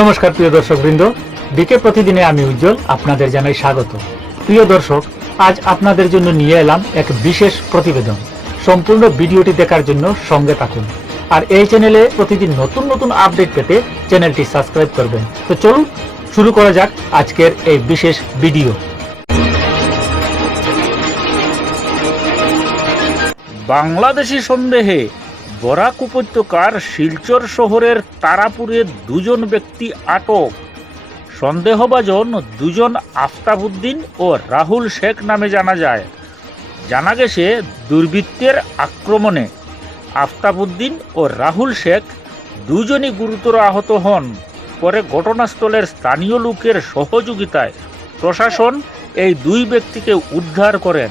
নমস্কার প্রিয় দর্শক বৃন্দ, বিকে প্রতিদিনে আমি উজ্জ্বল আপনাদের জানাই স্বাগত। প্রিয় দর্শক, আজ আপনাদের জন্য নিয়ে এলাম এক বিশেষ প্রতিবেদন। সম্পূর্ণ ভিডিওটি দেখার জন্য সঙ্গে থাকুন, আর এই চ্যানেলে প্রতিদিন নতুন নতুন আপডেট পেতে চ্যানেলটি সাবস্ক্রাইব করবেন। তো চলুন শুরু করা যাক আজকের এই বিশেষ ভিডিও। বাংলাদেশি সন্দেহে বরাক উপত্যকার শিলচর শহরের তারাপুরে দুজন ব্যক্তি আটক। সন্দেহভাজন দুজন আফতাবউদ্দিন ও রাহুল শেখ নামে জানা যায়। জানা গেছে দুর্বৃত্তের আক্রমণে আফতাবউদ্দিন ও রাহুল শেখ দুজনই গুরুতর আহত হন। পরে ঘটনাস্থলের স্থানীয় লোকের সহযোগিতায় প্রশাসন এই দুই ব্যক্তিকে উদ্ধার করেন।